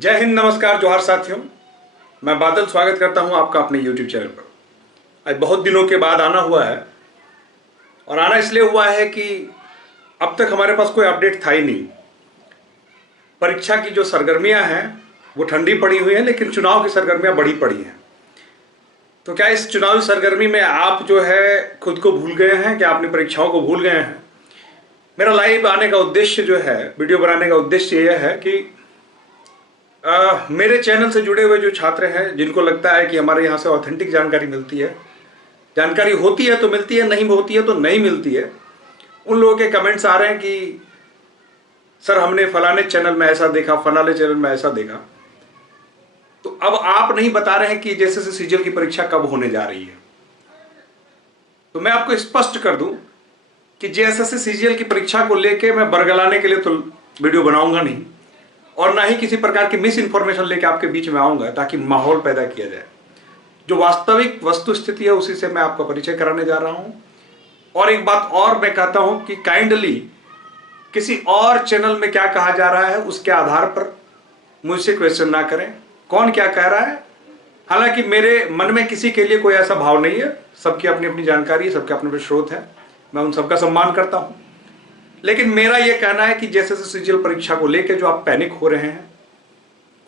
जय हिंद, नमस्कार, जोहार साथियों। मैं बादल स्वागत करता हूं आपका अपने YouTube चैनल पर। आज बहुत दिनों के बाद आना हुआ है और आना इसलिए हुआ है कि अब तक हमारे पास कोई अपडेट था ही नहीं। परीक्षा की जो सरगर्मियां हैं वो ठंडी पड़ी हुई हैं, लेकिन चुनाव की सरगर्मियां बड़ी पड़ी हैं। तो क्या इस चुनावी सरगर्मी में आप जो है खुद को भूल गए हैं, क्या अपनी परीक्षाओं को भूल गए हैं? मेरा लाइव आने का उद्देश्य जो है, वीडियो बनाने का उद्देश्य यह है कि मेरे चैनल से जुड़े हुए जो छात्र हैं, जिनको लगता है कि हमारे यहाँ से ऑथेंटिक जानकारी मिलती है, जानकारी होती है तो मिलती है, नहीं होती है तो नहीं मिलती है, उन लोगों के कमेंट्स आ रहे हैं कि सर हमने फलाने चैनल में ऐसा देखा, फलाने चैनल में ऐसा देखा। तो अब आप नहीं बता रहे हैं कि जैसे सीजीएल की परीक्षा कब होने जा रही है। तो मैं आपको स्पष्ट कर दूं कि जेएसएससी सीजीएल की परीक्षा को लेके मैं बरगलाने के लिए तो वीडियो बनाऊंगा नहीं, और ना ही किसी प्रकार की मिस इन्फॉर्मेशन लेके आपके बीच में आऊंगा ताकि माहौल पैदा किया जाए। जो वास्तविक वस्तु स्थिति है उसी से मैं आपका परिचय कराने जा रहा हूं। और एक बात और मैं कहता हूं कि काइंडली किसी और चैनल में क्या कहा जा रहा है उसके आधार पर मुझसे क्वेश्चन ना करें, कौन क्या कह रहा है। हालांकि मेरे मन में किसी के लिए कोई ऐसा भाव नहीं है, सबकी अपनी अपनी जानकारी है, सबके अपने अपने स्रोत है, मैं उन सबका सम्मान करता हूं। लेकिन मेरा यह कहना है कि जैसे सीजीएल परीक्षा को लेकर जो आप पैनिक हो रहे हैं,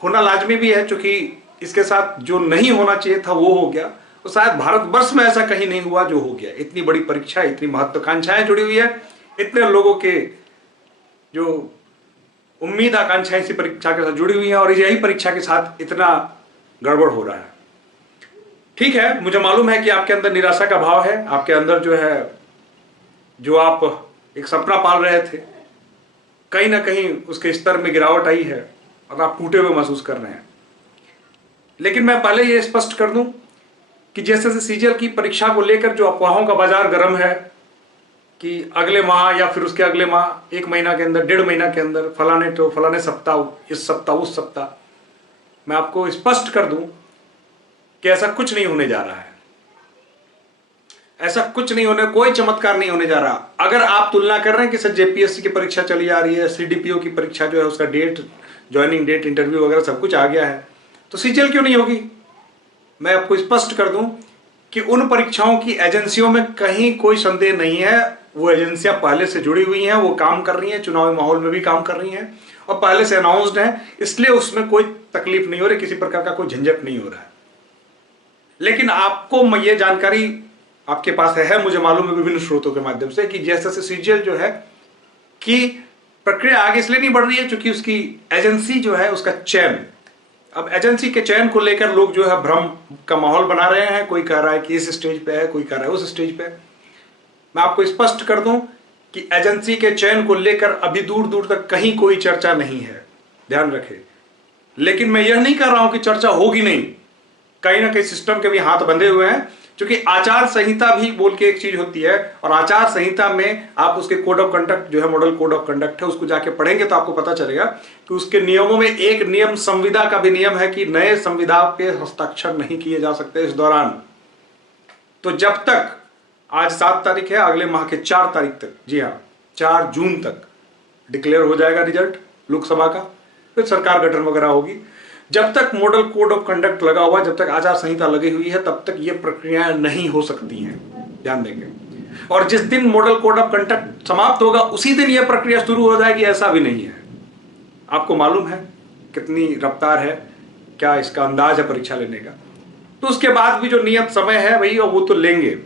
होना लाजमी भी है, क्योंकि इसके साथ जो नहीं होना चाहिए था वो हो गया। तो शायद भारतवर्ष में ऐसा कहीं नहीं हुआ जो हो गया। इतनी बड़ी परीक्षा, इतनी महत्वाकांक्षाएं जुड़ी हुई है, इतने लोगों के जो उम्मीद आकांक्षाएं इसी परीक्षा के साथ जुड़ी हुई हैं, और यही परीक्षा के साथ इतना गड़बड़ हो रहा है। ठीक है, मुझे मालूम है कि आपके अंदर निराशा का भाव है, आपके अंदर जो है, जो आप एक सपना पाल रहे थे, कहीं ना कहीं उसके स्तर में गिरावट आई है और आप टूटे हुए महसूस कर रहे हैं। लेकिन मैं पहले ये स्पष्ट कर दूं कि जैसे सीजीएल की परीक्षा को लेकर जो अफवाहों का बाजार गर्म है कि अगले माह या फिर उसके अगले माह, 1 महीना के अंदर, 1.5 महीना के अंदर, फलाने सप्ताह, इस सप्ताह, उस सप्ताह, मैं आपको स्पष्ट कर दूं कि ऐसा कुछ नहीं होने जा रहा है। ऐसा कुछ नहीं होने, कोई चमत्कार नहीं होने जा रहा। अगर आप तुलना कर रहे हैं कि सर जेपीएससी की परीक्षा चली आ रही है, सीडीपीओ की परीक्षा जो है उसका डेट, ज्वाइनिंग डेट, इंटरव्यू वगैरह सब कुछ आ गया है, तो सीजीएल क्यों नहीं होगी? मैं आपको स्पष्ट कर दूं कि उन परीक्षाओं की एजेंसियों में कहीं कोई संदेह नहीं है। वो एजेंसियां पहले से जुड़ी हुई हैं, वो काम कर रही हैं, चुनावी माहौल में भी काम कर रही हैं और पहले से अनाउंस्ड है, इसलिए उसमें कोई तकलीफ नहीं हो रही, किसी प्रकार का कोई झंझट नहीं हो रहा है। लेकिन आपको ये जानकारी आपके पास है, मुझे मालूम है विभिन्न स्रोतों के माध्यम से, कि जैसे सीजीएल जो है कि प्रक्रिया आगे इसलिए नहीं बढ़ रही है क्योंकि उसकी एजेंसी जो है, उसका चयन, अब एजेंसी के चयन को लेकर लोग जो है भ्रम का माहौल बना रहे हैं। कोई कह रहा है कि इस स्टेज पे है, कोई कह रहा है उस स्टेज पे। मैं आपको स्पष्ट कर दूं कि एजेंसी के चयन को लेकर अभी दूर दूर तक कहीं कोई चर्चा नहीं है, ध्यान रखें। लेकिन मैं यह नहीं कर रहा हूं कि चर्चा होगी नहीं, कहीं ना कहीं सिस्टम के भी हाथ बंधे हुए हैं, क्योंकि आचार संहिता भी बोल के एक चीज होती है, और आचार संहिता में आप उसके कोड ऑफ कंडक्ट जो है, मॉडल कोड ऑफ कंडक्ट है, उसको जाके पढ़ेंगे तो आपको पता चलेगा कि उसके नियमों में एक नियम, संविदा का भी नियम है कि नए संविदा पे हस्ताक्षर नहीं किए जा सकते इस दौरान। तो जब तक, आज 7 तारीख है, अगले माह के 4 तारीख तक, जी हाँ 4 जून तक डिक्लेयर हो जाएगा रिजल्ट लोकसभा का, फिर सरकार गठन वगैरह होगी। जब तक मॉडल कोड ऑफ कंडक्ट लगा हुआ, जब तक आचार संहिता लगी हुई है, तब तक ये प्रक्रियाएं नहीं हो सकती हैं, ध्यान देंगे। और जिस दिन मॉडल कोड ऑफ कंडक्ट समाप्त होगा उसी दिन यह प्रक्रिया शुरू हो जाएगी, ऐसा भी नहीं है। आपको मालूम है कितनी रफ्तार है, क्या इसका अंदाज है परीक्षा लेने का। तो उसके बाद भी जो नियत समय है वही, वो तो लेंगे।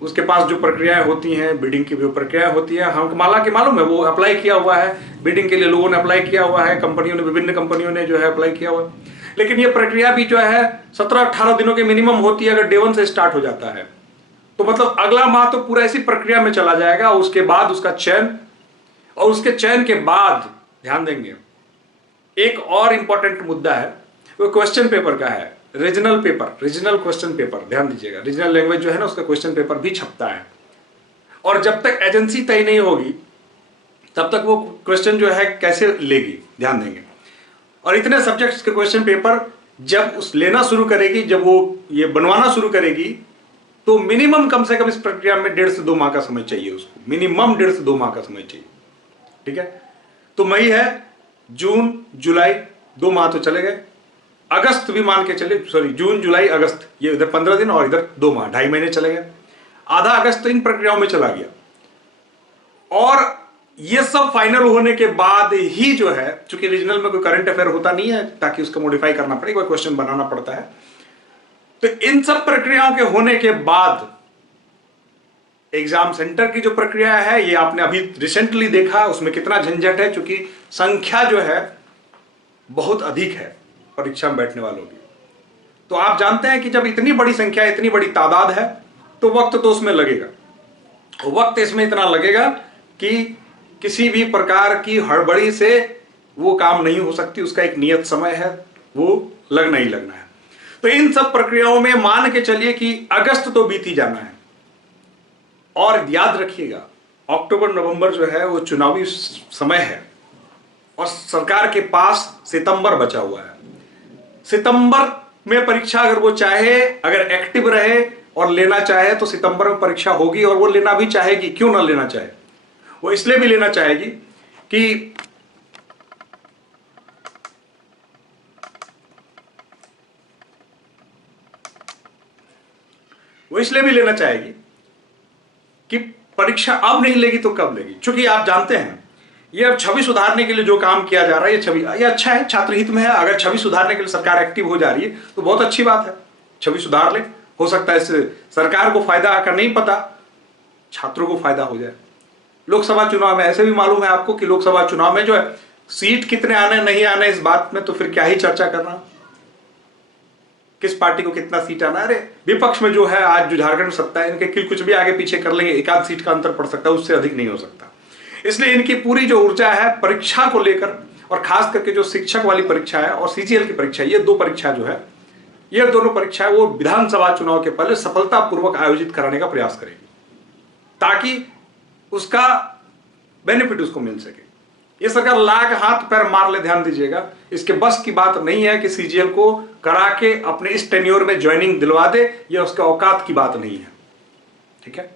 उसके पास जो प्रक्रियाएं होती हैं, बिडिंग की जो प्रक्रियाएं होती है, हम माला के मालूम है, वो अप्लाई किया हुआ है, बिडिंग के लिए लोगों ने अप्लाई किया हुआ है, कंपनियों ने, विभिन्न कंपनियों ने जो है अप्लाई किया हुआ है। लेकिन ये प्रक्रिया भी जो है 17-18 दिनों के मिनिमम होती है, अगर डे 1 से स्टार्ट हो जाता है तो मतलब अगला माह तो पूरा इसी प्रक्रिया में चला जाएगा। उसके बाद उसका चयन, और उसके चयन के बाद ध्यान देंगे एक और इंपॉर्टेंट मुद्दा है, वो क्वेश्चन पेपर का है। Regional paper, regional question paper, ध्यान दीजिएगा, रीजनल लैंग्वेज जो है ना, उसका क्वेश्चन पेपर भी छपता है। और जब तक एजेंसी तय नहीं होगी तब तक वो क्वेश्चन जो है कैसे लेगी, ध्यान देंगे। और इतने सब्जेक्ट्स के क्वेश्चन पेपर जब उस लेना शुरू करेगी, जब वो ये बनवाना शुरू करेगी, तो मिनिमम कम से कम इस प्रक्रिया में 1.5 से 2 माह का समय चाहिए उसको, मिनिमम 1.5 से 2 माह का समय चाहिए। ठीक है, तो मई है, जून, जुलाई, 2 माह तो चले गए। अगस्त भी मान के चले, सॉरी जून जुलाई अगस्त, ये इधर 15 दिन और इधर 2 माह, 2.5 महीने चले गए। आधा अगस्त तो इन प्रक्रियाओं में चला गया। और ये सब फाइनल होने के बाद ही जो है, चूंकि रीजनल में कोई करंट अफेयर होता नहीं है ताकि उसको मॉडिफाई करना पड़े, कोई क्वेश्चन बनाना पड़ता है, तो इन सब प्रक्रियाओं के होने के बाद एग्जाम सेंटर की जो प्रक्रिया है, ये आपने अभी रिसेंटली देखा, उसमें कितना झंझट है, क्योंकि संख्या जो है बहुत अधिक है परीक्षा में बैठने वालों की। तो आप जानते हैं कि जब इतनी बड़ी संख्या, इतनी बड़ी तादाद है, तो वक्त तो उसमें लगेगा। वक्त इसमें इतना लगेगा कि किसी भी प्रकार की हड़बड़ी से वो काम नहीं हो सकती, उसका एक नियत समय है, वो लगना ही लगना है। तो इन सब प्रक्रियाओं में मान के चलिए कि अगस्त तो बीत ही जाना है। और याद रखिएगा, अक्टूबर नवंबर जो है वो चुनावी समय है और सरकार के पास सितंबर बचा हुआ है। सितंबर में परीक्षा अगर वो चाहे, अगर एक्टिव रहे और लेना चाहे, तो सितंबर में परीक्षा होगी और वो लेना भी चाहेगी। क्यों ना लेना चाहे? वो इसलिए भी लेना चाहेगी कि कि परीक्षा अब नहीं लेगी तो कब लेगी। क्योंकि आप जानते हैं, ये अब छवि सुधारने के लिए जो काम किया जा रहा है, ये अच्छा है, छात्र हित में है। अगर छवि सुधारने के लिए सरकार एक्टिव हो जा रही है तो बहुत अच्छी बात है, छवि सुधार ले। हो सकता है इससे सरकार को फायदा का नहीं पता, छात्रों को फायदा हो जाए। लोकसभा चुनाव में ऐसे भी मालूम है आपको कि लोकसभा चुनाव में जो है सीट कितने आने नहीं आने, इस बात में तो फिर क्या ही चर्चा करना, किस पार्टी को कितना सीट आना। अरे विपक्ष में जो है आज जो झारखंड में सत्ता है, इनके किल कुछ भी आगे पीछे कर लेंगे, एक आध सीट का अंतर पड़ सकता है, उससे अधिक नहीं हो सकता। इसलिए इनकी पूरी जो ऊर्जा है परीक्षा को लेकर, और खास करके जो शिक्षक वाली परीक्षा है और सीजीएल की परीक्षा, ये 2 परीक्षा जो है, ये दोनों परीक्षा वो विधानसभा चुनाव के पहले सफलतापूर्वक आयोजित कराने का प्रयास करेगी, ताकि उसका बेनिफिट उसको मिल सके। ये सरकार लाख हाथ पैर मार ले, ध्यान दीजिएगा, इसके बस की बात नहीं है कि सीजीएल को करा के अपने इस टेन्योर में ज्वाइनिंग दिलवा दे, ये उसका औकात की बात नहीं है, ठीक है।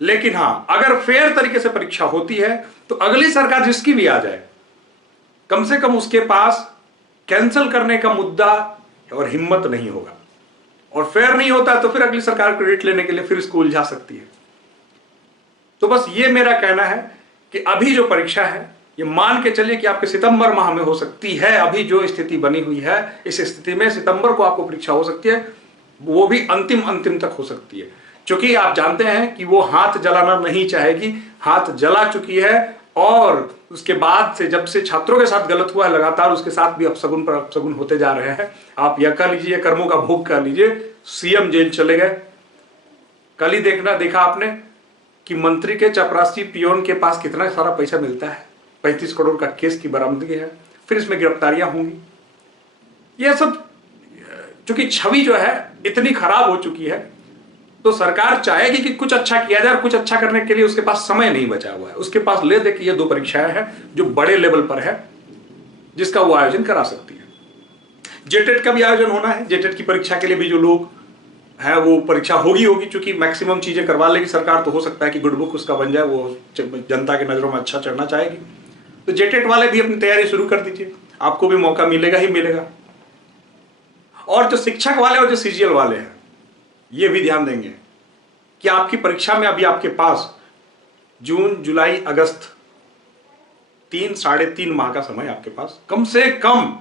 लेकिन हां, अगर फेयर तरीके से परीक्षा होती है तो अगली सरकार जिसकी भी आ जाए, कम से कम उसके पास कैंसिल करने का मुद्दा और हिम्मत नहीं होगा। और फेयर नहीं होता तो फिर अगली सरकार क्रेडिट लेने के लिए फिर इसको उलझा सकती है। तो बस ये मेरा कहना है कि अभी जो परीक्षा है, ये मान के चलिए कि आपके सितंबर माह में हो सकती है। अभी जो स्थिति बनी हुई है, इस स्थिति में सितंबर को आपको परीक्षा हो सकती है, वो भी अंतिम तक हो सकती है। क्योंकि आप जानते हैं कि वो हाथ जलाना नहीं चाहेगी, हाथ जला चुकी है। और उसके बाद से, जब से छात्रों के साथ गलत हुआ है लगातार, उसके साथ भी अपशगुन पर अपशगुन होते जा रहे हैं। आप यह कर लीजिए, कर्मों का भोग कर लीजिए। सीएम जेल चले गए, कल ही देखा आपने कि मंत्री के चपरासी पियोन के पास कितना सारा पैसा मिलता है, 35 करोड़ का केस की बरामदगी है, फिर इसमें गिरफ्तारियां होंगी। यह सब चूंकि छवि जो है इतनी खराब हो चुकी है, तो सरकार चाहेगी कि कुछ अच्छा किया जाए, और कुछ अच्छा करने के लिए उसके पास समय नहीं बचा हुआ है। उसके पास ले दे कि ये 2 परीक्षाएं हैं जो बड़े लेवल पर है, जिसका वो आयोजन करा सकती है। जेटेट का भी आयोजन होना है, जेटेट की परीक्षा के लिए भी जो लोग है वो परीक्षा होगी, चूंकि मैक्सिमम चीजें करवा लेगी सरकार, तो हो सकता है कि गुड बुक उसका बन जाए, वो जनता की नजरों में अच्छा चढ़ना चाहेगी। तो जेटेट वाले भी अपनी तैयारी शुरू कर दीजिए, आपको भी मौका मिलेगा ही मिलेगा। और जो शिक्षक वाले और जो सीजीएल वाले हैं, ये भी ध्यान देंगे कि आपकी परीक्षा में अभी आपके पास जून जुलाई अगस्त 3-3.5 माह का समय आपके पास कम से कम,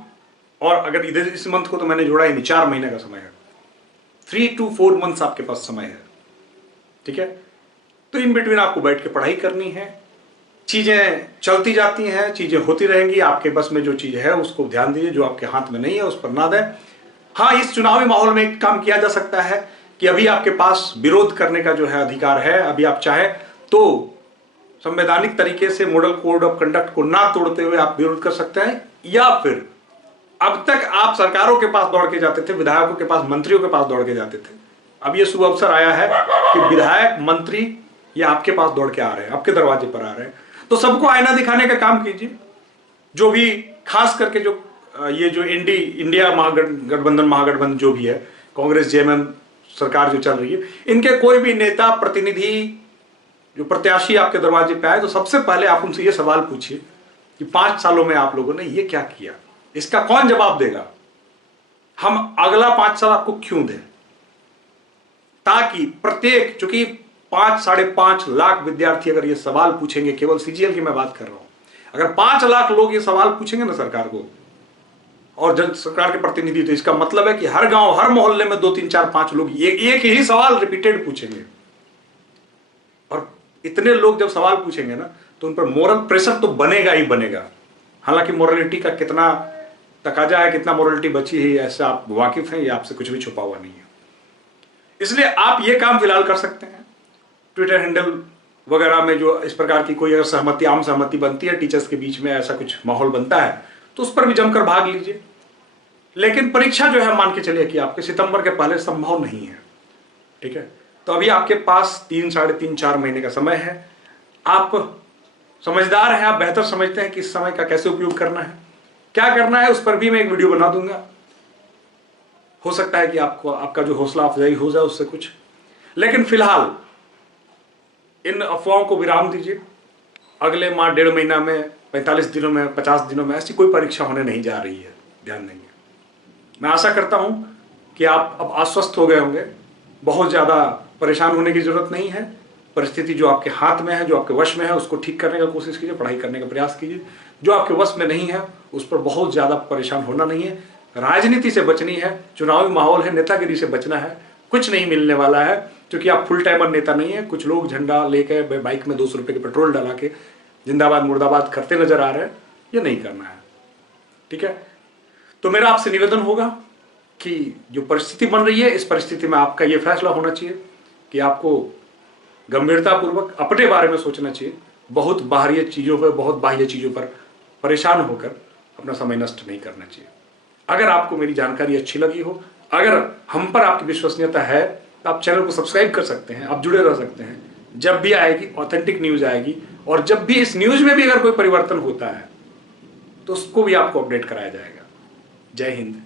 और अगर इधर इस मंथ को तो मैंने जोड़ा ही नहीं, 4 महीने का समय है। 3 to 4 मंथ्स आपके पास समय है, ठीक है। तो इन बिटवीन आपको बैठ के पढ़ाई करनी है, चीजें चलती जाती हैं, चीजें होती रहेंगी। आपके बस में जो चीज है उसको ध्यान दीजिए, जो आपके हाथ में नहीं है उस पर ना दें। हाँ, इस चुनावी माहौल में एक काम किया जा सकता है कि अभी आपके पास विरोध करने का जो है अधिकार है। अभी आप चाहे तो संवैधानिक तरीके से मॉडल कोड ऑफ कंडक्ट को ना तोड़ते हुए आप विरोध कर सकते हैं, या फिर अब तक आप सरकारों के पास दौड़ के जाते थे, विधायकों के पास, मंत्रियों के पास दौड़ के जाते थे। अब ये शुभ अवसर आया है कि विधायक, मंत्री ये आपके पास दौड़ के आ रहे हैं, आपके दरवाजे पर आ रहे हैं। तो सबको आईना दिखाने का काम कीजिए। जो भी खास करके जो ये जो इंडिया महागठबंधन जो भी है, कांग्रेस जेएमएम सरकार जो चल रही है, इनके कोई भी नेता, प्रतिनिधि, जो प्रत्याशी आपके दरवाजे पे आए, तो सबसे पहले आप उनसे ये सवाल पूछिए कि 5 सालों में आप लोगों ने ये क्या किया, इसका कौन जवाब देगा? हम अगला 5 साल आपको क्यों दें? ताकि प्रत्येक, चूंकि 5-5.5 लाख विद्यार्थी अगर ये सवाल पूछेंगे, केवल सीजीएल की मैं बात कर रहा हूं, अगर 5 लाख लोग ये सवाल पूछेंगे ना सरकार को और जन सरकार के प्रतिनिधि, तो इसका मतलब है कि हर गांव, हर मोहल्ले में 2, 3, 4, 5 लोग एक ही सवाल रिपीटेड पूछेंगे। और इतने लोग जब सवाल पूछेंगे ना, तो उन पर मोरल प्रेशर तो बनेगा ही बनेगा। हालांकि मोरलिटी का कितना तकाजा है, कितना मोरलिटी बची है, ऐसा आप वाकिफ हैं, ये आपसे कुछ भी छुपा हुआ नहीं है। इसलिए आप ये काम फिलहाल कर सकते हैं, ट्विटर हैंडल वगैरह में जो इस प्रकार की कोई अगर सहमति, आम सहमति बनती है टीचर्स के बीच में, ऐसा कुछ माहौल बनता है, तो उस पर भी जमकर भाग लीजिए। लेकिन परीक्षा जो है मान के चलिए कि आपके सितंबर के पहले संभव नहीं है, ठीक है? तो अभी आपके पास 3-3.5-4 महीने का समय है। आप समझदार हैं, आप बेहतर समझते हैं कि इस समय का कैसे उपयोग करना है, क्या करना है, उस पर भी मैं एक वीडियो बना दूंगा। हो सकता है कि आपको, आपका जो हौसला अफजाई हो जाए उससे कुछ। लेकिन फिलहाल इन अफवाहों को विराम दीजिए। अगले माह, 1.5 महीना में, 45 दिनों में, 50 दिनों में ऐसी कोई परीक्षा होने नहीं जा रही है, ध्यान देंगे। मैं आशा करता हूं कि आप अब आश्वस्त हो गए होंगे। बहुत ज़्यादा परेशान होने की जरूरत नहीं है। परिस्थिति जो आपके हाथ में है, जो आपके वश में है, उसको ठीक करने का कोशिश कीजिए, पढ़ाई करने का प्रयास कीजिए। जो आपके वश में नहीं है उस पर बहुत ज़्यादा परेशान होना नहीं है। राजनीति से बचनी है, चुनावी माहौल है, नेतागिरी से बचना है। कुछ नहीं मिलने वाला है, क्योंकि आप फुल टाइमर नेता नहीं है। कुछ लोग झंडा लेके बाइक में 200 रुपये के पेट्रोल डला के जिंदाबाद मुर्दाबाद करते नजर आ रहे हैं। ये नहीं करना है, ठीक है? तो मेरा आपसे निवेदन होगा कि जो परिस्थिति बन रही है, इस परिस्थिति में आपका ये फैसला होना चाहिए कि आपको गंभीरतापूर्वक अपने बारे में सोचना चाहिए। बहुत बाहरी चीज़ों पर, बहुत बाह्य चीज़ों पर परेशान होकर अपना समय नष्ट नहीं करना चाहिए। अगर आपको मेरी जानकारी अच्छी लगी हो, अगर हम पर आपकी विश्वसनीयता है, तो आप चैनल को सब्सक्राइब कर सकते हैं, आप जुड़े रह सकते हैं। जब भी आएगी ऑथेंटिक न्यूज़ आएगी, और जब भी इस न्यूज़ में भी अगर कोई परिवर्तन होता है तो उसको भी आपको अपडेट कराया जाएगा। जय हिंद।